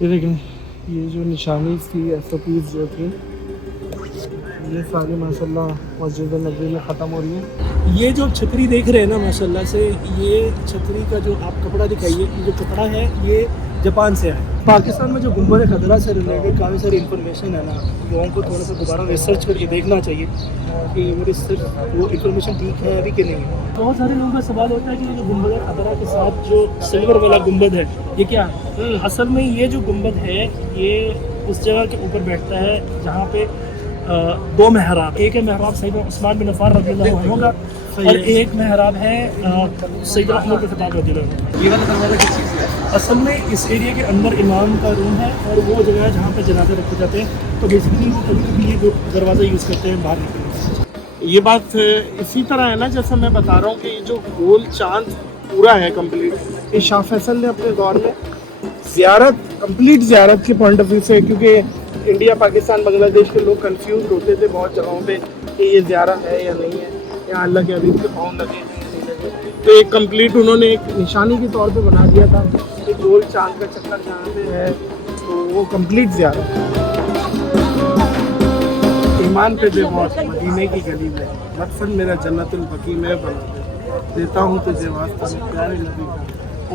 یہ دیکھیں یہ جو نشانی تھی SOPs جو تھی یہ ساری ماشاءاللہ مسجد نبوی میں ختم ہو رہی ہیں. یہ جو چھتری دیکھ رہے ہیں نا ماشاءاللہ سے، یہ چھتری کا جو آپ کپڑا دکھائیے، یہ جو کپڑا ہے یہ جاپان سے ہے. پاکستان میں جو گنبد خطرہ سے ریلیٹڈ کافی ساری انفارمیشن ہے نا، لوگوں کو تھوڑا سا دوبارہ ریسرچ کر کے دیکھنا چاہیے کہ میری صرف وہ انفارمیشن ٹھیک ہے ابھی کہ نہیں ہے. بہت سارے لوگوں کا سوال ہوتا ہے کہ یہ جو گنبد خطرہ کے ساتھ جو سلور والا گنبد ہے یہ کیا ہے؟ اصل میں یہ جو گنبد ہے یہ اس جگہ کے اوپر بیٹھتا ہے جہاں پہ دو محراب، ایک ہے محراب سیدنا عثمان بن عفان رضی اللہ عنہ کا اور ایک محراب ہے سیدنا عمر بن خطاب رضی اللہ عنہ. یہ والا دروازہ کس چیز سے ہے؟ اصل میں اس ایریا کے اندر امام کا روم ہے اور وہ جگہ ہے جہاں پہ جنازے رکھے جاتے ہیں، تو بیسیکلی وہ کبھی کبھی یہ دروازہ یوز کرتے ہیں باہر نکلنے. یہ بات اسی طرح ہے نا جیسے میں بتا رہا ہوں کہ یہ جو گول چاند پورا ہے کمپلیٹ، یہ شاہ فیصل نے اپنے دور میں زیارت کمپلیٹ زیارت کے پوائنٹ آف ویو سے، کیونکہ انڈیا پاکستان بنگلہ دیش کے لوگ کنفیوز ہوتے تھے بہت جگہوں پہ کہ یہ زیارت ہے یا نہیں ہے، یا اللہ کے حبیب کے پاؤں لگے ہیں یا نہیں لگے، تو ایک کمپلیٹ انہوں نے ایک نشانی کے طور پہ بنا دیا تھا کہ گول چاند کا چکر جہاں پہ ہے تو وہ کمپلیٹ زیارت ہے. ایمان پہ دے موت مدینے کی گلی میں، مقصد میرا جنت البقیع میں بنا دے، دیتا ہوں تجھے واسطہ میں پیارے نبی کا،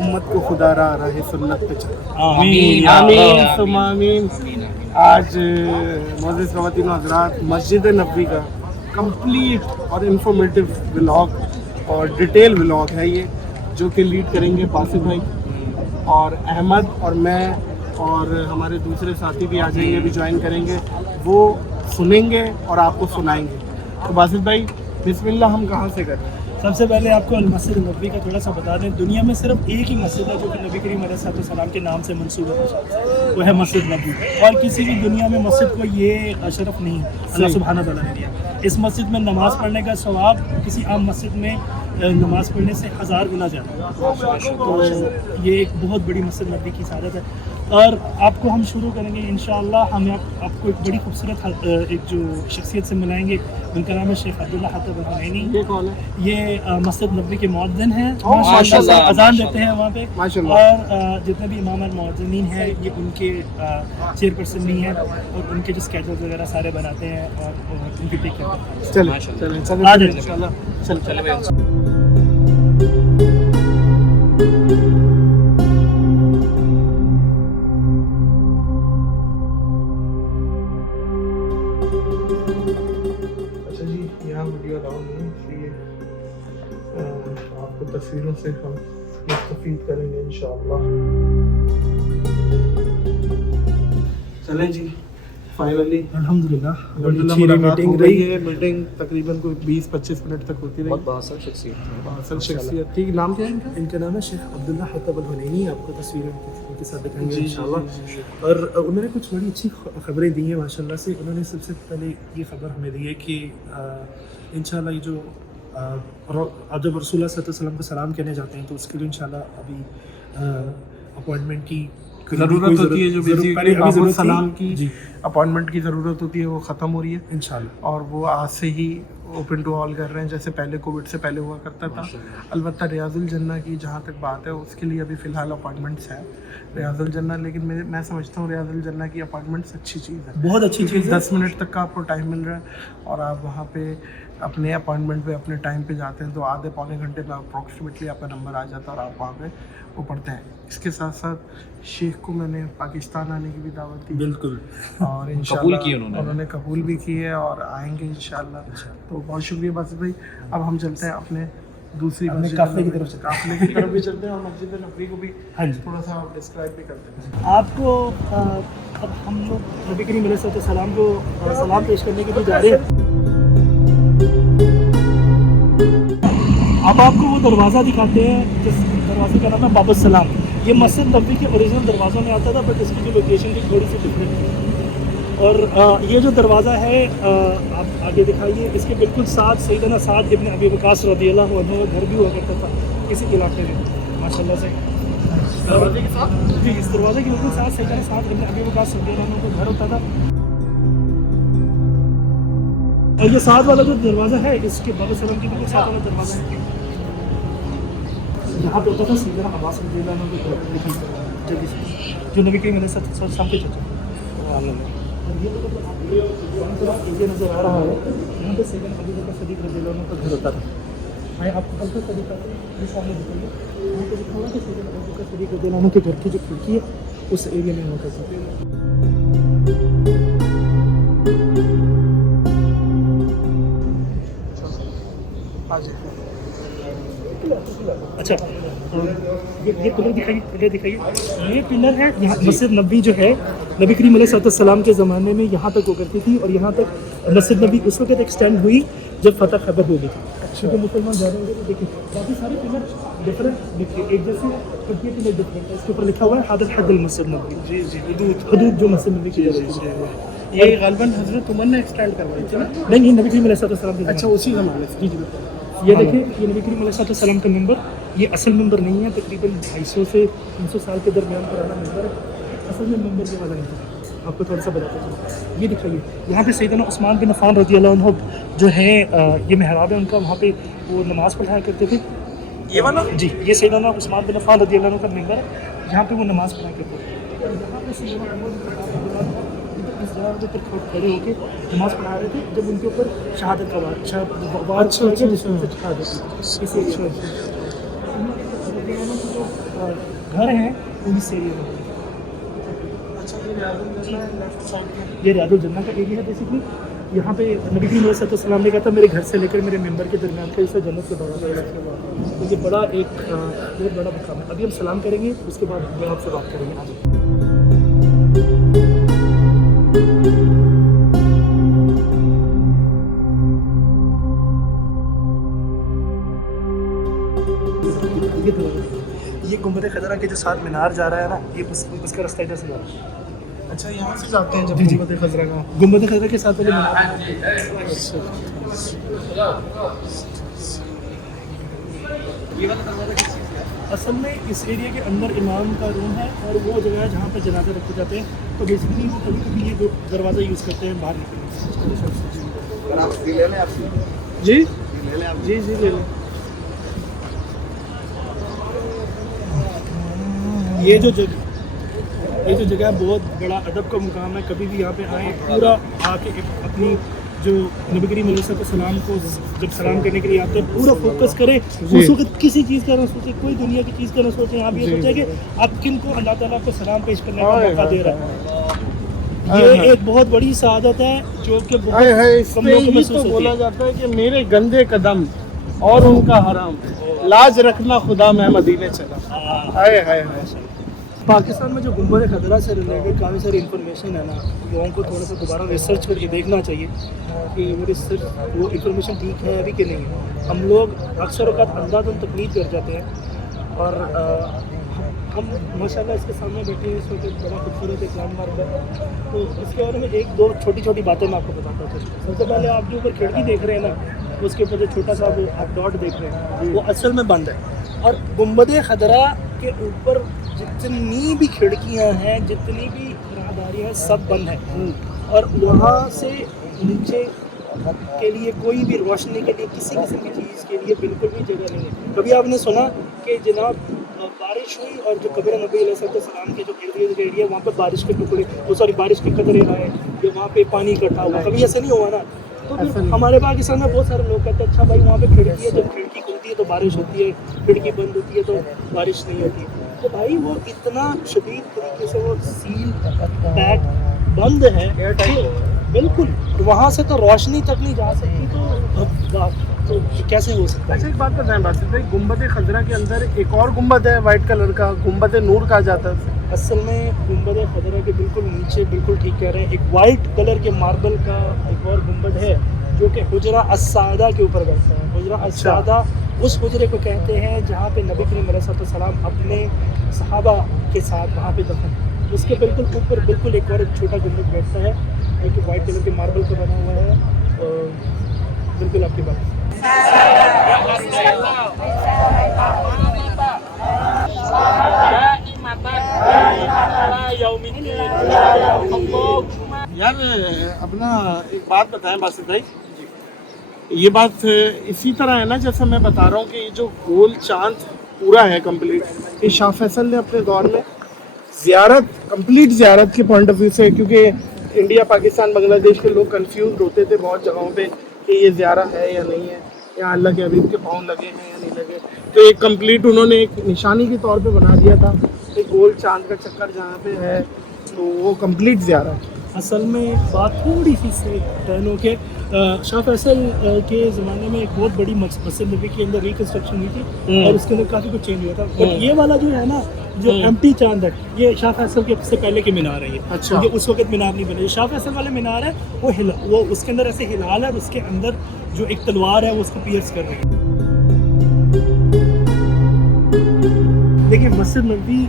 امت کو خدا راہ سنت پہ چلا. آمین آمین ثم آمین. آج معزز خواتین و حضرات، مسجد نبوی کا کمپلیٹ اور انفارمیٹیو ولاگ اور ڈیٹیل ولاگ ہے یہ، جو کہ لیڈ کریں گے باسط بھائی اور احمد اور میں، اور ہمارے دوسرے ساتھی بھی آ جائیں گے، بھی جوائن کریں گے، وہ سنیں گے اور آپ کو سنائیں گے. تو باسط بھائی بسم اللہ، ہم کہاں سے کریں؟ سب سے پہلے آپ کو المسجد نبوی کا تھوڑا سا بتا دیں. دنیا میں صرف ایک ہی مسجد ہے جو کہ نبی کریم علیہ السلام کے نام سے منسوب ہے، وہ ہے مسجد نبوی، اور کسی بھی دنیا میں مسجد کو یہ شرف نہیں اللہ سبحانہ تعالیٰ نے دیا. اس مسجد میں نماز پڑھنے کا ثواب کسی عام مسجد میں نماز پڑھنے سے 1000 گنا زیادہ ہے. تو یہ ایک بہت بڑی مسجد نبوی کی سعادت ہے. اور آپ کو ہم شروع کریں گے انشاءاللہ. ہم آپ کو ایک بڑی خوبصورت ایک جو شخصیت سے ملائیں گے، ان کا نام ہے شیخ عبداللہ حاتب الحنینی. یہ کون ہے؟ یہ مسجد نبوی کے مؤذن ہیں، ماشاءاللہ اذان دیتے ہیں وہاں پہ، اور جتنے بھی امام المؤذنین ہیں یہ ان کے چیئر پرسن نہیں ہیں، اور ان کے جو اسکیجول وغیرہ سارے بناتے ہیں اور ان کی ٹیک کرتے ہیں. چلیں آ جائیں انشاءاللہ. چلیں. اچھا جی، یہاں ویڈیو الاؤ نہیں ہے، اس لیے آپ کو تصویروں سے ہم مستفید کریں گے انشاءاللہ. چلیں جی، فائنلی الحمدللہ میٹنگ رہی ہے. میٹنگ تقریباً کوئی 20-25 منٹ تک ہوتی رہی. بہت بااثر شخصیت ٹھیک. نام کیا ہے ان کا؟ ان کا نام ہے شیخ عبداللہ حاتب الحنینی. آپ کو تصویریں ان کے ساتھ دکھائیں گے انشاءاللہ. اور انہوں نے کچھ بڑی اچھی خبریں دی ہیں ماشاءاللہ سے. انہوں نے سب سے پہلے یہ خبر ہمیں دی ہے کہ انشاءاللہ یہ جو جب رسول اللہ صلی اللہ علیہ وسلم کو سلام کہنے جاتے ہیں تو اس کے لیے انشاءاللہ ابھی اپوائنٹمنٹ کی ضرورت ہوتی ہے، جو ضرورت سلام کی اپوائنٹمنٹ کی ضرورت ہوتی ہے وہ ختم ہو رہی ہے انشاءاللہ. اور وہ آج سے ہی اوپن ٹو آل کر رہے ہیں، جیسے پہلے کووڈ سے پہلے ہوا کرتا تھا. البتہ ریاض الجنہ کی جہاں تک بات ہے اس کے لیے ابھی فی الحال اپوائنٹمنٹس ہیں ریاض الجنہ، لیکن میں سمجھتا ہوں ریاض الجنہ کی اپوائنٹمنٹس اچھی چیز ہے، بہت اچھی چیز ہے. 10 منٹ تک کا آپ کو ٹائم مل رہا ہے اور آپ وہاں پہ اپنے اپوائنٹمنٹ پہ اپنے ٹائم پہ جاتے ہیں تو آدھے پونے گھنٹے میں اپروکسیمیٹلی آپ کا نمبر آ جاتا ہے اور آپ وہاں پہ وہ پڑھتے ہیں. اس کے ساتھ ساتھ شیخ کو میں نے پاکستان آنے کی بھی دعوت دی، بالکل، اور انشاءاللہ انہوں نے قبول بھی کی ہے اور آئیں گے انشاءاللہ. تو بہت شکریہ باسط بھائی. اب ہم چلتے ہیں اپنے دوسری قافلے کی طرف قافلے کی طرف بھی چلتے ہیں اور مسجد نبوی کو بھی تھوڑا سا ڈسکرائب بھی کرتے ہیں. آپ کو اب ہم لوگ نبی کریم علیہ السلام کو سلام پیش کرنے کے لیے جا رہے ہیں. اب آپ کو وہ دروازہ دکھاتے ہیں جس دروازے کا نام ہے باب السلام. یہ مسجد نبوی کے اوریجنل دروازوں میں آتا تھا، بٹ اس کی جو لوکیشن کی تھوڑی سی ڈفرینٹ ہے. اور یہ جو دروازہ ہے آپ آگے دکھائیے، اس کے بالکل ساتھ سیدنا سعد ابن ابی وقاص رضی اللہ عنہ کا گھر بھی ہوا کرتا تھا کسی علاقے میں ماشاءاللہ سے. دروازے کے ساتھ جی، اس دروازے کے بالکل ساتھ سیدنا سعد ابن ابی وقاص رضی اللہ عنہ کا گھر ہوتا تھا. اور یہ ساتھ والا جو دروازہ ہے اس کے باب السلام کے بالکل ساتھ والا دروازہ ہے، جہاں پہ ہوتا تھا سیدنا عباس رضی اللہ عنہ کے گھر. जल्दी से, जो नबी करीम अलैहि सल्लम के चचा। और ये जो एरिया नज़र आ रहा है, यहाँ पे सैयदना अबू बकर सिद्दीक़ रज़ियल्लाहु अन्हु का घर होता था। मैं आपको कल का दिखाता हूँ, ये सामने दिखाइए, यहाँ पे दिखा हुआ कि सैयदना अबू बकर सिद्दीक़ रज़ियल्लाहु अन्हु के घर की जो खिड़की है उस एरिया में होता था। अच्छा, ये पिलर दिखाइए, ये पिलर है यहाँ मस्जिद नबी जो है, नबी करीम अलैहिस्सलाम के ज़माने में यहाँ तक वो करती थी, और यहाँ तक मस्जिद नबी उस वक्त एक्सटेंड हुई जब फतह खैबर हो गई थी। क्योंकि मुसलमान ज़्यादा हो गए थे। देखिए बाकी सारे पिलर डिफरेंट, देखिए एक जैसे ये पिलर डिफरेंट है, इसके ऊपर लिखा हुआ है हादल हदल मस्जिद नबी। जी जी, हदूद जो मस्जिद नबी की जगह थी। ये गलबन हजरत उमर ने एक्सटेंड करवाई थी ना? नहीं, नबी करीम अलैहिस्सलाम के अच्छा, उसी ज़माने से। जी जी बिल्कुल। ये देखिए, ये नबी करीम अलैहिस्सलाम का मिंबर, ये असल मिंबर नहीं है, तकरीबन 250 से 300 साल के दरमियान पुराना मिंबर है। असल में मिंबर के वाला नहीं था, आपको थोड़ा सा बताता हूँ। ये दिखाइए, यहाँ पे सैयदना उस्मान बिन अफ़्फ़ान रज़ियल्लाहु अन्हु जो है, ये महराब है उनका, वहाँ पे वो नमाज़ पढ़ाया करते थे। ये वाला? जी, ये सैयदना उस्मान बिन अफ़्फ़ान रज़ियल्लाहु अन्हु का मिंबर है, जहाँ पे वो नमाज़ पढ़ाया करते थे। और यहाँ पे सैयदना उमर इस जगह के ऊपर खड़े होकर नमाज़ पढ़ा रहे थे जब उनके ऊपर शहादत का वार घर हैं वो इस एरिया में। ये रियादुल जन्नह का एरिया है बेसिकली। यहाँ पे नबी करीम अलैहिस्सलाम ने कहा था मेरे घर से लेकर मेरे मेंबर के दरमियान का हिस्सा जन्नत से बड़ा है। तो ये बड़ा एक बहुत बड़ा मकाम है। अभी हम सलाम करेंगे, उसके बाद मैं आपसे बात करेंगे। आगे ये गुंबद खदरा के जो साथ मीनार जा रहा है ना, ये उसका रास्ता इधर से जा रहा है। अच्छा, यहाँ से जाते हैं जब जी, जी। गुंबद खज़रा का? गुंबद खदरा के साथ वाले मीनार। असल में इस एरिया के अंदर इमाम का रूम है, और वो जगह है जहाँ पर जनाजे रखे जाते हैं। तो बेसिकली वो कभी कभी ये दरवाज़ा यूज़ करते हैं बाहर निकलने। जी जी जी ले लें। ये जो जगह बहुत बड़ा अदब का मुकाम है। कभी भी यहाँ पे आए, पूरा आके अपनी जो नबी करीम अलैहिस्सलाम को जब सलाम करने के लिए आते हैं, पूरा फोकस करें उस वक्त, किसी चीज़ का ना सोचें, कोई दुनिया की चीज़ का ना सोचें। आप ये सोचें कि आप किन को अल्लाह ताला को सलाम पेश करने का मौका दे रहा है। ये एक बहुत बड़ी सआदत है जो कि बहुत इस कम पे लोगों को ही महसूस तो होती बोला है। जाता है कि मेरे गंदे कदम और उनका हराम, लाज रखना खुदा मैं मदीने चला। हाय हाय हाय। पाकिस्तान में जो गुंबद खदरा से रिलेटेड काफ़ी सारी इन्फॉर्मेशन है ना, लोगों को थोड़ा सा दोबारा रिसर्च करके देखना चाहिए कि वो इन्फॉर्मेशन ठीक है अभी कि नहीं। हम लोग अक्सर औक़ात अंधाधुंध तकलीद कर जाते हैं, और हम माशाल्लाह इसके सामने बैठे हैं। इस वक्त बड़ा खूबसूरत एक लैंडमार्क है। तो इसके बारे में एक दो छोटी छोटी बातें मैं आपको बताता हूँ। सबसे पहले आप जो ऊपर खिड़की देख रहे हैं ना, उसके ऊपर जो छोटा सा वो आप डॉट देख रहे हैं, वो असल में बंद है। और गुंबद खदरा के ऊपर जितनी भी खिड़कियां हैं, जितनी भी राहदारियां हैं, सब बंद हैं। और वहाँ से नीचे के लिए कोई भी रोशनी के लिए, किसी किस्म की चीज़ के लिए बिल्कुल भी जगह नहीं है। कभी आपने सुना कि जनाब बारिश हुई और जो कब्र नबी अलैहिस्सलाम के जो इर्द गिर्द एरिया, वहाँ पर बारिश के टुकड़े, बारिश के कतरे आए, या वहाँ पे पानी इकट्ठा हुआ? कभी ऐसा नहीं हुआ ना। तो हमारे पाकिस्तान में बहुत सारे लोग कहते हैं अच्छा भाई वहाँ पे खिड़की है, जब खिड़की खुलती है तो बारिश होती है, खिड़की बंद होती है तो बारिश नहीं होती। तो भाई वो इतना शदीद तरीके से वो सील पैक बंद है कि बिल्कुल वहाँ से तो रोशनी तक नहीं जा सकती। तो कैसे हो सकता है? अच्छा, एक बात बताएं बासित भाई, गुंबद खज़रा के अंदर एक और गुंबद है वाइट कलर का, गुंबद नूर कहा जाता है। असल में गुंबद खज़रा के बिल्कुल नीचे, बिल्कुल ठीक कह रहे हैं, एक वाइट कलर के मार्बल का एक और गुंबद है जो कि हुजरा अस्सादा के ऊपर बैठता है। हुजरा अस्सादा उस हुजरे को कहते हैं जहाँ पे नबी करीम अलैहिस्सलाम अपने सहाबा के साथ वहाँ पे दफन। उसके बिल्कुल ऊपर बिल्कुल एक और छोटा गुंबद बैठता है जो कि वाइट कलर के मार्बल का बना हुआ है। बिल्कुल आपकी बात। यार अपना एक बात बताएं बासित भाई, ये बात इसी तरह है ना जैसे मैं बता रहा हूँ कि ये जो गोल चांद पूरा है कंप्लीट, ये शाह फैसल ने अपने दौर में ज़ियारत कंप्लीट ज़ियारत के पॉइंट ऑफ व्यू से, क्योंकि इंडिया पाकिस्तान बांग्लादेश के लोग कंफ्यूज होते थे बहुत जगहों पे कि ये ज़ियारा है या नहीं है, या अल्लाह के हबीब के पाँव लगे हैं या नहीं लगे, तो एक कंप्लीट उन्होंने एक निशानी के तौर पे बना दिया था, एक गोल चांद का चक्कर जहाँ पे है, तो वो कंप्लीट ज़ियारा है। असल में एक बात थोड़ी सी से टर्न के शाह फैसल के ज़माने में एक बहुत बड़ी मस्जिद नबी के अंदर रिकन्स्ट्रक्शन हुई थी और उसके अंदर काफ़ी कुछ चेंज हुआ था, बट ये वाला जो है ना जो एम्प्टी चांद है ये शाह फैसल के से पहले के मीनार है ये, अच्छा। क्योंकि उस वक्त मीनार नहीं बने। शाह फैसल वाले मीनार है वो उसके अंदर ऐसे हिलाल है और उसके अंदर जो एक तलवार है वो उसको पियर्स कर रही है। देखिए मस्जिद नबी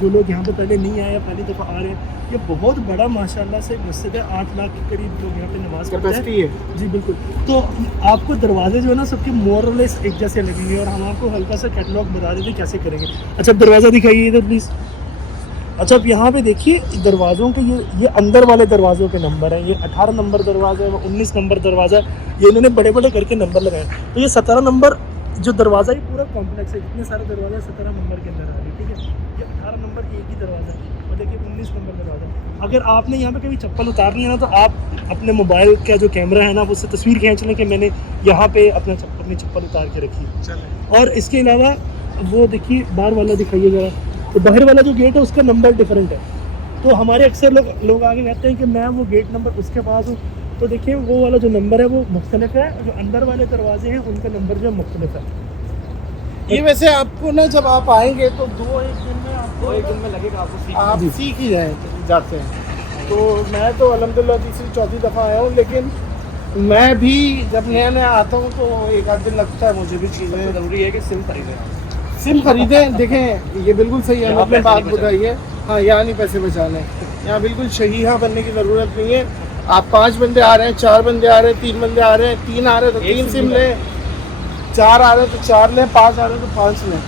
जो लोग यहाँ पे पहले नहीं आए या पहली दफ़ा आ रहे हैं, ये बहुत बड़ा माशाल्लाह से मस्जिद है, 8 लाख के करीब लोग यहाँ पे नमाज पढ़ते कैपेसिटी हैं। है। जी बिल्कुल। तो आपको दरवाजे जो है ना सबके मोरलेस एक जैसे लगेंगे और हम आपको हल्का सा कैटलॉग बता देते हैं कैसे करेंगे। अच्छा दरवाज़ा दिखाइए इधर प्लीज़। अच्छा अब यहाँ पे देखिए दरवाज़ों के ये अंदर वाले दरवाज़ों के नंबर हैं, ये 18 नंबर दरवाज़ा है, 19 नंबर दरवाज़ा, ये इन्होंने बड़े बड़े करके नंबर लगाए। तो ये 17 नंबर जो दरवाज़ा ये पूरा कॉम्प्लेक्स है, इतने सारे दरवाजे 17 नंबर के अंदर आ रहे, ठीक है। ये 18 नंबर एक ही दरवाज़ा है और देखिए 19 नंबर दरवाज़ा। अगर आपने यहाँ पे कभी चप्पल उतारनी है ना तो आप अपने मोबाइल का जो कैमरा है ना वो उससे तस्वीर खींच लें कि मैंने यहाँ पे अपनी चप्पल उतार के रखी है। और इसके अलावा वो देखिए बाहर वाला दिखाइए ज़रा, तो बाहर वाला जो गेट है उसका नंबर डिफरेंट है। तो हमारे अक्सर लोग आगे कहते हैं कि मैं वो गेट नंबर उसके पास हूँ, तो देखिए वो वाला जो नंबर है वो मुख्तलिफ है, जो अंदर वाले दरवाजे हैं उनका नंबर जो मुख्तलिफ है। ये वैसे आपको ना जब आप आएंगे तो 2-1 दिन में आपको 1 दिन में लगेगा आपको आप सीख ही जाते हैं। तो मैं तो अल्हम्दुलिल्लाह तीसरी चौथी दफ़ा आया हूँ, लेकिन मैं भी जब नया आता हूँ तो 1-8 दिन लगता है मुझे भी चीज़ें। ज़रूरी है कि सिम खरीदें। देखें ये बिल्कुल सही है, आपने बात बताई है। हाँ यहाँ नहीं पैसे बचाने, यहाँ बिल्कुल शहीहा बनने की ज़रूरत नहीं है। आप 5 बंदे आ रहे हैं, 4 बंदे आ रहे हैं, 3 बंदे आ रहे हैं, 3 आ रहे हैं तो 3 सिम लें, 4 आ रहे हैं तो 4 लें, 5 आ रहे हैं तो 5 लें।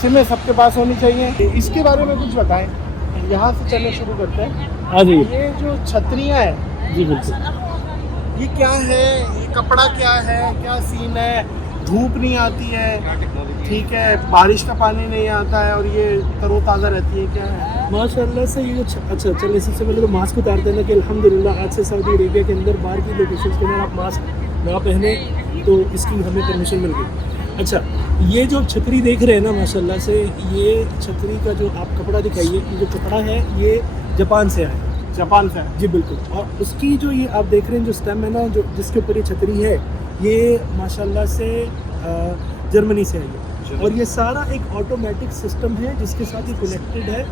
सिमें सबके पास होनी चाहिए। इसके बारे में कुछ बताएं, यहाँ से चलना शुरू करते हैं। हाँ जी ये जो छतरियाँ हैं, जी बिल्कुल। ये क्या है, ये कपड़ा क्या है, क्या सीन है? धूप नहीं आती है, ठीक है, बारिश का पानी नहीं आता है और ये तरोताज़ा रहती है, क्या है? माशाल्लाह से ये अच्छा चलिए सबसे पहले तो मास्क उतार देना कि अल्हम्दुलिल्लाह आज से सऊदी अरेबिया के अंदर बाहर की लोकेशन के अंदर आप मास्क ना पहने तो इसकी हमें परमिशन मिल गई। अच्छा ये जो छतरी देख रहे हैं ना माशाल्लाह से, ये छतरी का जो आप कपड़ा दिखाइए, ये जो कपड़ा है ये जापान से आया है। जापान से है। जी बिल्कुल। और उसकी जो ये आप देख रहे हैं जो स्टेम है ना जो जिसके ऊपर ये छतरी है, ये माशाल्लाह से जर्मनी से आई है और ये सारा एक ऑटोमेटिक सिस्टम है जिसके साथ ये कनेक्टेड है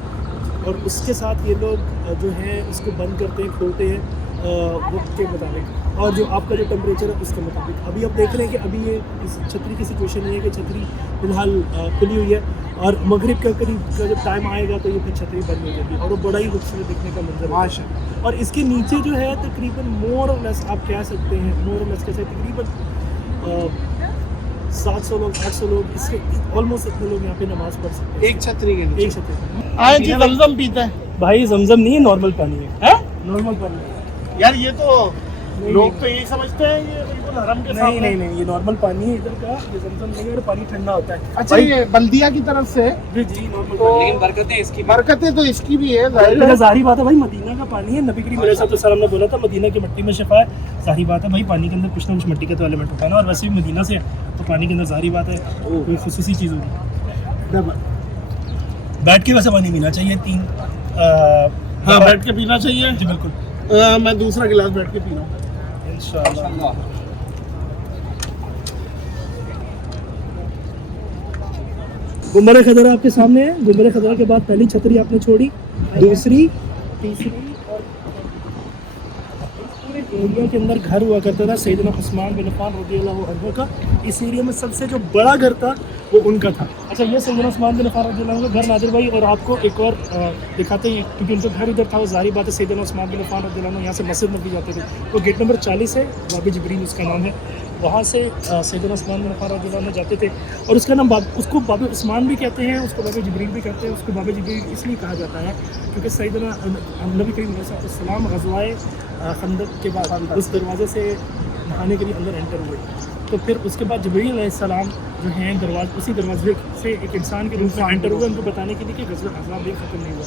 और उसके साथ ये लोग जो है इसको बंद करते हैं, खोलते हैं वक्त के मुताबिक और जो आपका जो टेम्परेचर है उसके मुताबिक। अभी आप देख रहे हैं कि अभी ये इस छतरी की सिचुएशन ये है कि छतरी फिलहाल खुली हुई है और मगरिब का करीब का जब टाइम आएगा तो ये फिर छतरी बंद हो जाएगी और वो बड़ा ही खूबसूरत दिखने का मंजर है। और इसके नीचे जो है तकरीबन मोर और लेस आप कह सकते हैं, मोर और लेस कैसे तकरीबन 700 लोग 800 लोग इसके ऑलमोस्ट इतने लोग यहाँ पे नमाज पढ़ सकते हैं एक छतरी के नीचे। एक छतरी। आए जी जमजम पीते हैं भाई जमजम नहीं है, नॉर्मल पानी है, नॉर्मल पानी है यार। ये तो लोग तो यही समझते हैं ये बिल्कुल हरम के साथ। नहीं ये नॉर्मल पानी है इधर का, ये जमजम नहीं है और पानी ठंडा होता है। अच्छा ये बल्दिया की तरफ से जी नॉर्मल तो पानी। लेकिन बरकतें तो इसकी भी है, जाहिर बात है भाई, मदीना का पानी है, नबी करीम अलैहिस्सलाम ने बोला था मदीना की मिट्टी में शिफा है। जाहिर बात है भाई पानी के अंदर कुछ ना कुछ मिट्टी का तो एलिमेंट होता है ना, और वैसे भी मदीना से तो पानी के अंदर जाहिर बात है कोई खुसूसी चीज़ होगी। बैठ के वैसे पानी पीना चाहिए 3 हाँ बैठ के पीना चाहिए जी बिल्कुल। मैं दूसरा गिलास बैठ के पी रहा हूँ इंशाल्लाह। गुम्बद खदरा आपके सामने है। गुम्बद खदरा के बाद पहली छतरी आपने छोड़ी, दूसरी, तीसरी और पूरे एरिया के अंदर घर हुआ करता था सैयदना उस्मान बिन अफ़्फ़ान रज़ियल्लाहु अन्हु का। इस एरिया में सबसे जो बड़ा घर था वो उनका था। अच्छा ये सैयदना उस्मान बिन अफ़्फ़ान रज़ियल्लाहु अन्हु का घर नादिर भाई, और आपको एक और दिखाते हैं क्योंकि उनका घर इधर था, वो ज़ाहिर बात है सैयदना उस्मान बिन अफ़्फ़ान रज़ियल्लाहु अन्हु यहाँ से मस्जिद में भी जाते थे, वो गेट नंबर 40 है, बाबे जिब्रील उसका नाम है, वहाँ से सैयदना उस्मान बिन अफ़्फ़ान रज़ियल्लाहु अन्हु जाते थे और उसका नाम उसको बाबे उस्मान भी कहते हैं, उसको बाबे जिब्रील भी कहते हैं। उसको बाबे जिब्रील इसलिए कहा जाता है क्योंकि सैयदना नबी करीम अलैहिस्सलाम ग़ज़वाए खंदक के बाद उस दरवाज़े से नहाने के लिए अंदर एंटर हुए, तो फिर उसके बाद जबरील अलैहिस्सलाम जो हैं उसी दरवाजे से एक इंसान के रूप में एंटर हुए उनको बताने के लिए कि ग़ज़वा अहज़ाब भी ख़त्म नहीं हुआ,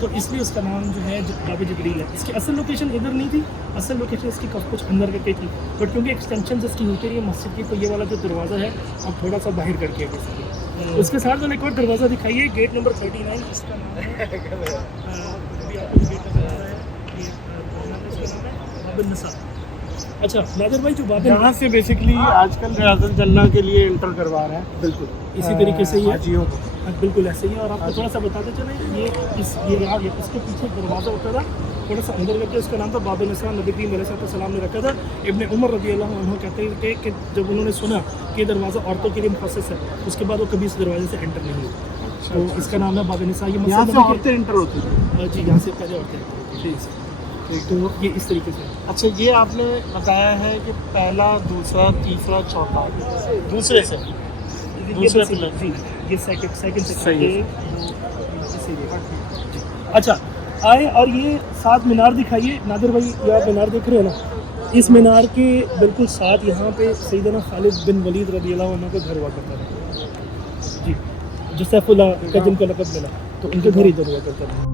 तो इसलिए उसका नाम जो है बाब जबरील है। इसकी असल लोकेशन इधर नहीं थी, असल लोकेशन इसकी कुछ अंदर करके थी, बट क्योंकि एक्सटेंशन इसकी होती रही है मस्जिद की, तो ये वाला जो दरवाज़ा है अब थोड़ा सा बाहर करके है। उसके साथ मैंने एक और दरवाज़ा दिखाइए, गेट नंबर 39, इसका नाम है अभी आपको गेट नंबर आ रहा है, ये इसका नाम है बाब नसा। अच्छा नादिर भाई, जो बाब यहाँ से बेसिकली आजकल रियाज़त जन्नत के लिए एंटर करवा रहे हैं, बिल्कुल इसी तरीके से ही है, हाजियों को। बिल्कुल ऐसे ही है। और आपको थोड़ा सा बताते चले, ये इसके पीछे दरवाज़ा होता था, थोड़ा सा अंदर करके उसका नाम था बाब नसा। नबी करीम अलैहिस्सलाम ने रखा था। इब्न उमर रज़ियल्लाहु अन्हु कहते हैं कि जब उन्होंने सुना कि ये दरवाज़ा औरतों के लिए मुख़स्सस है, उसके बाद वो कभी इस दरवाजे से एंटर नहीं हुए, तो इसका नाम है बाब नसा। ये यहाँ से औरतें एंटर होती हैं जी, यहाँ से पहले औरतें ठीक है, तो ये इस तरीके से। अच्छा, ये आपने बताया है कि पहला, दूसरा, तीसरा, चौथा, दूसरे से दूसरे पिलर। जी, ये सेकंड सही सेक्शन है। अच्छा आए, और ये साथ मीनार दिखाइए नादिर भाई, ये आप मीनार देख रहे हैं ना, इस मीनार के बिल्कुल साथ यहाँ पे सैयदना खालिद बिन वलीद रज़ियल्लाहु अन्हु का घर हुआ करता था जी, जो सैफुल्लाह का जिनका लक़ब मिला, तो उनके घर इधर हुआ करता था।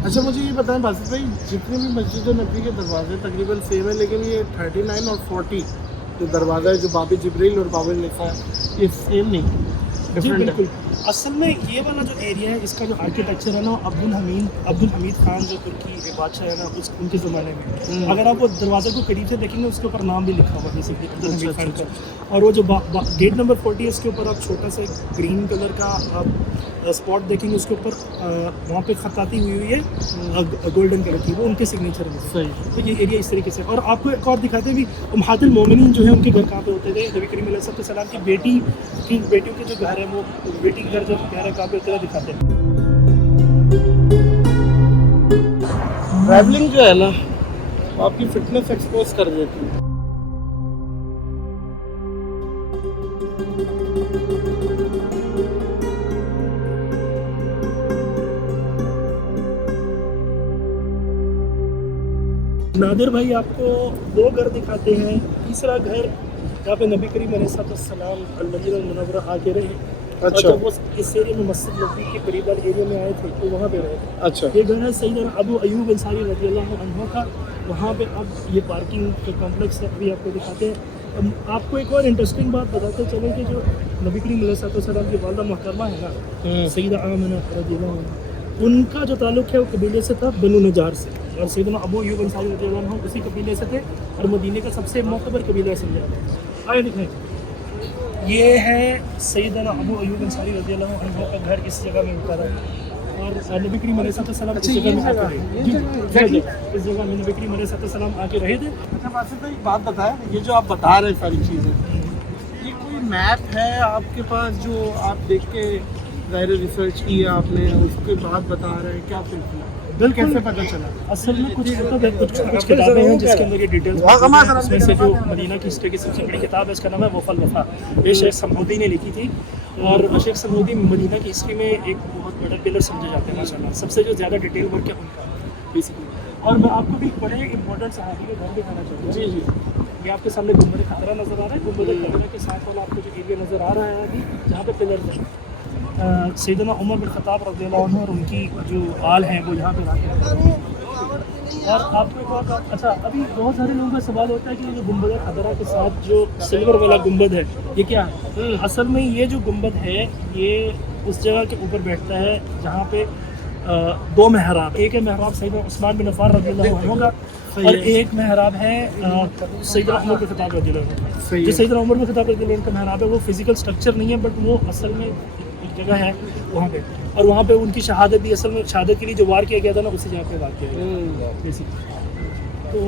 अच्छा, मुझे ये बताएं बासित भाई, जितने भी मस्जिद नबी के दरवाजे तकरीबन सेम है, लेकिन ये 39 और 40 जो दरवाज़ा है, जो बाब जिब्रील और बाब निसा है, ये सेम नहीं, जी डिफरेंट है। बिल्कुल। असल में ये वाला जो एरिया है, इसका जो आर्किटेक्चर है ना, अब्दुल हमीद खान जो तुर्की के बादशाह है ना, उनके ज़माने में, अगर आप वो दरवाज़े को करीब से देखेंगे उसके ऊपर नाम भी लिखा हुआ है बेसिकली अब्दुल हमीद खान का। और वो जो गेट नंबर 40 है, इसके ऊपर आप छोटा सा ग्रीन कलर का आप स्पॉट देखेंगे, उसके ऊपर वहाँ पे खताती हुई है गोल्डन कलर की, वो उनके सिग्नेचर में सही। तो ये एरिया इस तरीके से। और आपको एक और दिखाते हैं भी, उम्महातुल मोमिनीन जो है उनके घर कहाँ पे होते थे। नबी करीम अलैहिस्सलाम की बेटियों के जो घर है, वो बेटी के घर जो घर है कहाँ पे होते हैं, दिखाते हैं। ट्रैवलिंग जो है ना, वो आपकी फिटनेस एक्सपोज कर देती है। नादिर भाई आपको दो घर दिखाते हैं, तीसरा घर जहाँ पे नबी करीम अलैहिस्सलाम अल-मदीना मुनव्वरा आके रहे। और अच्छा। जब वो इस एरिया में मस्जिद नबी के करीब वाले एरिया में आए थे, तो वहाँ पे रहे थे। अच्छा, ये घर है सैयदना अबू अयूब अंसारी रज़ियल्लाहु अन्हु का। वहाँ पे अब ये पार्किंग का कॉम्प्लेक्स है, अभी आपको दिखाते हैं। आपको एक और इंटरेस्टिंग बात बताते चलें कि जो नबी करीम अलैहिस्सलाम की वालिदा मुहतरमा है ना, सैयदा आमिना रज़ियल्लाहु अन्हा, उनका जो ताल्लुक है वो कबीले से था, बनु नजार से। और सैयदना अबू अयूब अंसारी रज़ियल्लाहु अन्हु उसी कबीले से थे, और मदीने का सबसे मोतबर कबीला समझा जाता है। आगे दिखाएं, ये है सैयदना अबू अयूब अंसारी रज़ियल्लाहु अन्हु का घर, इस जगह में होता रहा। और नबी करीम अलैहिस्सलाम इस जगह में आके रहे। जी, इस जगह में नबी करीम अलैहिस्सलाम आके रहे थे। अच्छा बासित भाई, बात बताएं, ये जो आप बता रहे हैं सारी चीज़ें, ये कोई मैप है आपके पास जो आप देख के ज़ाहिर रिसर्च की है आपने, उसके बाद बता रहे हैं, क्या सिलसिला? बिल कैसे पता चला? असल में कुछ किताबें हैं जिसके अंदर ये डिटेल्स उसमें से जो मदीना की हिस्ट्री की सबसे बड़ी किताब है, इसका नाम है वफ़ल वफ़ा, ये शेख समऊदी ने लिखी थी। और शेख समऊदी मदीना की हिस्ट्री में एक बहुत बड़ा पिलर समझे जाते हैं माशाल्लाह, सबसे जो ज़्यादा डिटेल वर्क है उनका बेसिकली। और मैं आपको भी बड़े इंपॉर्टेंट सहाबी के घर दिखाना चाहता हूँ। जी जी, ये आपके सामने गुंबद खतरा नज़र आ रहा है। गुंबद खतरा के साथ वाला आपको जो एरिया नज़र आ रहा है अभी, जहाँ पे पिलर है, सैयदना उमर बिन ख़त्ताब रज़ियल्लाहु अन्हु और उनकी जो आल हैं वो यहाँ पे रहते हैं। और आपको एक बात, अच्छा अभी बहुत सारे लोगों का सवाल होता है कि ये जो गुंबद खतरा के साथ जो सिल्वर वाला गुंबद है, ये क्या है? असल में ये जो गुंबद है, ये उस जगह के ऊपर बैठता है जहाँ पे दो महराब, एक है महराब सैयदना उस्मान बिन अफ़्फ़ान रज़ियल्लाहु अन्हु का, और एक महराब है सैयदना उमर बिन ख़त्ताब रज़ियल्लाहु अन्हु। जो सैयदना उमर बिन ख़त्ताब रज़ियल्लाहु अन्हु का महराब है, वो फिजिकल स्ट्रक्चर नहीं है, बट वो असल में एक जगह है वहाँ पे। और वहाँ पे उनकी शहादत भी, असल में शहादत के लिए जो वार किया गया था ना, उसी जगह पे वार किया गया बेसिकली। तो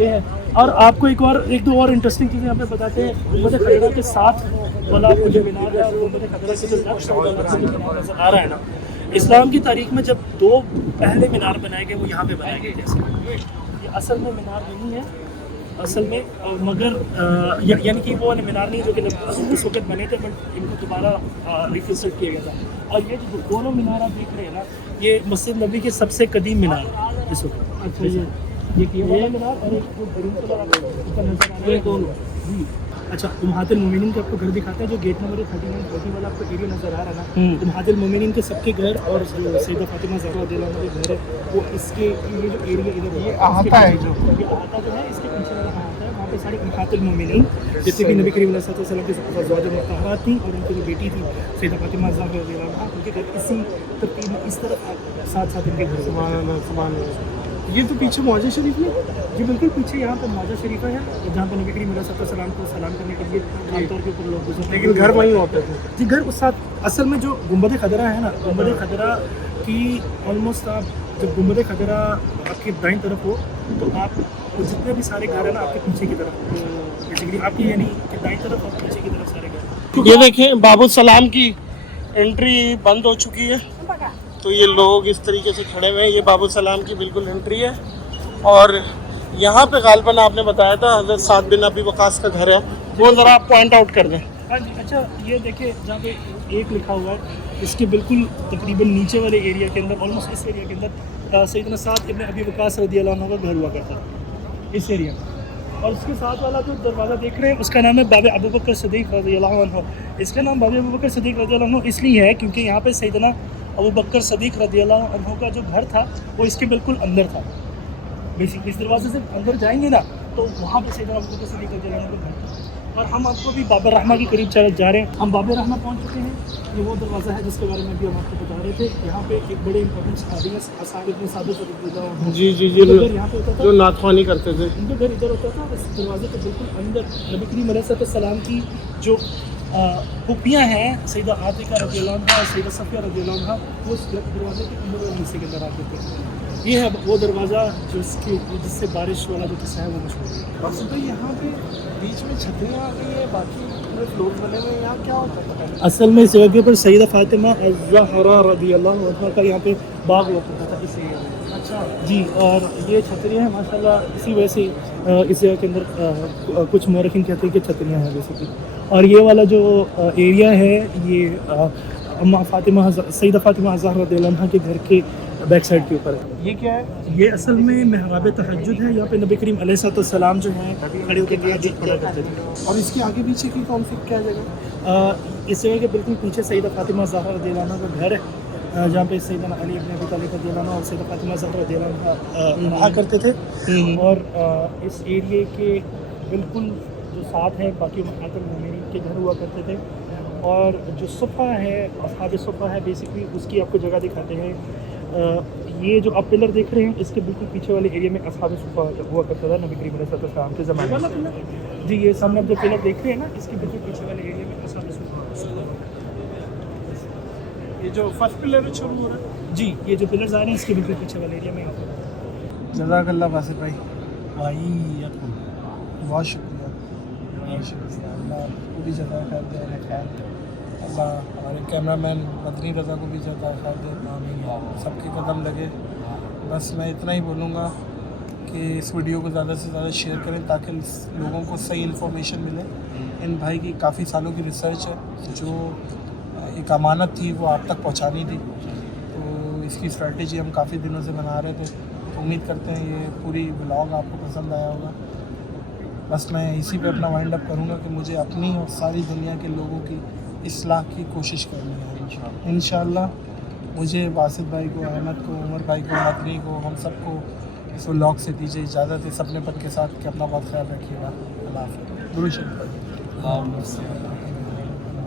ये है। और आपको एक दो और इंटरेस्टिंग चीज़ें यहाँ पे बताते हैं। गुंबद खतरा के साथ वाला आपको जो मीनार है, गुंबद खतरा के जो लेफ्ट साइड वाला नज़र आ रहा है ना, इस्लाम की तारीख में जब दो पहले मीनार बनाए गए, वो यहाँ पे बनाए गए। जैसे ये असल में मीनार नहीं है असल में, मगर यानी कि वो मीनार नहीं जो कि उस वक्त बने थे, बट इनको दोबारा रिकंस्ट्रक्ट किया गया था। और ये जो दोनों मीनार आप देख रहे हैं ना, ये मस्जिद नबी के सबसे कदीम मीनार है इस वक्त। अच्छा, ये वाला मीनार और एक जो ग्रीन कलर आपको ऊपर नजर आ रहा है, दोनों जी। अच्छा, उम्महातुल मोमिनीन का आपको घर दिखाता है, जो गेट नंबर 39 40 वाला आपको एरिया नजर आ रहा है ना, उम्महातुल मोमिनीन के सबके घर और सैयदा फातिमा ज़हरा रज़ियल्लाहु अन्हा के घर है, वो इसके ये जो एरिया इधर ये अहाता है जो ये अहाता जो है इसके पीछे वाला अहाता है, वहाँ पे सारे उम्महातुल मोमिनीन जितने भी नबी करीम सल्लल्लाहु अलैहि वसल्लम की अज़वाज मुतहहरात थी और उनकी जो बेटी थी सैयदा फातिमा ज़हरा रज़ियल्लाहु अन्हा, उनके घर इसी तरतीब में इस तरफ साथ साथ इनके घर। सुभान अल्लाह, सुभान अल्लाह। ये तो पीछे मौजा शरीफ है, जी बिल्कुल पीछे यहाँ पे मौजा शरीफा है, जहाँ पे नबी करीम सल्लल्लाहु को सलाम करने के लिए आमतौर के ऊपर लोग गुजरते हैं। लेकिन घर वहीं होते थे जी, घर उस साथ असल में जो गुंबद खदरा है ना, गुंबद खदरा की ऑलमोस्ट आप जब गुंबद खदरा आपकी दाईं तरफ हो तो आप जितने भी सारे घर है ना आपके पीछे की तरफ, बेसिकली आपकी यानी कि दाईं तरफ और पीछे की तरफ सारे घर। ये देखें बाबू सलाम की एंट्री बंद हो चुकी है, तो ये लोग इस तरीके से खड़े हुए हैं। ये बाबू सलाम की बिल्कुल एंट्री है और यहाँ पे गालबन आपने बताया था हज़रत साद बिन अबी वक़ास का घर है, वो ज़रा आप पॉइंट आउट कर दें। हाँ जी, अच्छा ये देखिए जहाँ पे एक लिखा हुआ है, इसके बिल्कुल तकरीबन नीचे वाले एरिया के अंदर, ऑलमोस्ट इस एरिया के अंदर सैयदना साद इब्न अबी वक़ास रज़ियल्लाहु अन्हु का घर हुआ करता था इस एरिया में। और उसके साथ वाला जो दरवाज़ा देख रहे हैं उसका नाम है बाब अबू बकर सिद्दीक़ रज़ियल्लाहु अन्हु। इसका नाम बाब अबू बकर सिद्दीक़ रज़ियल्लाहु अन्हु इसलिए है क्योंकि यहाँ पे सैयदना अबू बकर सिद्दीक़ रज़ियल्लाहु अन्हु का जो घर था वो इसके बिल्कुल अंदर था। बेसिकली इस दरवाजे से अंदर जाएंगे ना तो वहाँ पे सैयदना अबू बकर सिद्दीक़ रज़ियल्लाहु अन्हु का घर था। और हम आपको भी बाब रहमा के करीब जा रहे हैं। हम बाब रहमा पहुँच चुके हैं। ये वो दरवाज़ा है जिसके बारे में भी हम आपको बता रहे थे। यहाँ पे एक बड़े इंपॉर्टेंट सहाबी हैं, असहाब इब्न साबित रज़ियल्लाहु अन्हु। जी जी जी, इनका घर यहाँ पे होता था, जो नाथवानी करते थे, इनका घर इधर होता था। इस दरवाजे के बिल्कुल अंदर नबी करीम अलैहिस्सलाम की जो फूफियाँ हैं सैयदा आतिका रज़ियल्लाहु अन्हा और सैयदा सफ़िया रज़ियल्लाहु अन्हा, वो उस दरवाजे के अंदर वाले हिस्से के अंदर आते थे। ये है वो दरवाज़ा जिससे बारिश वाला जो किस्सा है वो मशहूर है। और तो यहाँ पे बीच में छतरियाँ आ गई है, बाकी पूरे फ्लोर बने हुए हैं। यहाँ क्या होता है पता नहीं। असल में इस जगह पर सैयदा फातिमा ज़हरा रज़ियल्लाहु अन्हा का यहाँ पे बाग हुआ करता था इस एरिया में। अच्छा जी, और ये छतरियाँ हैं माशाल्लाह, इसी वजह से इस जगह के अंदर कुछ मौरखीन कहते हैं कि छतरियाँ हैं बेसिकली। और ये वाला जो एरिया है ये अम्मा फातिमा सैयदा फातिमा ज़हरा रज़ियल्लाहु अन्हा के घर के बैक साइड के ऊपर है। ये क्या है? ये असल में महराब तहज्जुद है। यहाँ पे नबी करीम अलैहिस्सलाम जो हैं खड़े होकर तहज्जुद पढ़ा करते थे। और इसके आगे पीछे की कौन सी क्या जगह? इस जगह के बिल्कुल पीछे सैयदा फातिमा ज़हरा रज़ियल्लाहु अन्हा का घर है, जहाँ पे सैयदना अली इब्न अबी तालिब रज़ियल्लाहु अन्हु और सैयदा फातिमा ज़हरा रज़ियल्लाहु अन्हा रहा करते थे। और इस एरिए के बिल्कुल जो साथ है बाकी उम्महातुल मोमिनीन के घर हुआ करते थे। और जो सुफ़ा है, असहाब सुफ़ा है, बेसिकली उसकी आपको जगह दिखाते हैं। ये जो आप पिलर देख रहे हैं इसके बिल्कुल पीछे वाले एरिया में असहाब सुफ़ा हुआ करता था नबी करीम अलैहिस्सलाम के ज़माने में। जी, ये सामने आप जो पिलर देख रहे हैं ना, इसके बिल्कुल पीछे वाले एरिया में असहाब सुफ़ा। ये जो फर्स्ट पिलर शुरू हो रहा है, जी ये जो पिलर्स आ रहे हैं इसके बिल्कुल पीछे वाले एरिया में। जज़ाकल्लाह बासित भाई, भाई बहुत शुक्रिया, बहुत शुक्रिया। अल्लाह पूरी जगह खैर दे, खैर अल्लाह हमारे कैमरामैन मदनी रज़ा को भी जगह खैर दे, सबके कदम लगे। बस मैं इतना ही बोलूँगा कि इस वीडियो को ज़्यादा से ज़्यादा शेयर करें ताकि लोगों को सही इन्फॉर्मेशन मिले। इन भाई की काफ़ी सालों की रिसर्च है, जो एक अमानत थी वो आप तक पहुंचानी थी, तो इसकी स्ट्रेटजी हम काफ़ी दिनों से बना रहे थे। तो उम्मीद करते हैं ये पूरी ब्लॉग आपको पसंद आया होगा। बस मैं इसी पे अपना वाइंड अप करूँगा कि मुझे अपनी और सारी दुनिया के लोगों की इस्लाह की कोशिश करनी है इंशाअल्लाह। मुझे बासित भाई को, अहमद को, उमर भाई को, मदनी को, हम सबको इस व्लॉग से दीजिए इजाज़त। इस अपनेपन के साथ कि अपना बहुत ख्याल रखिएगा। अल्लाह हाफ़िज़। दुरूद शरीफ।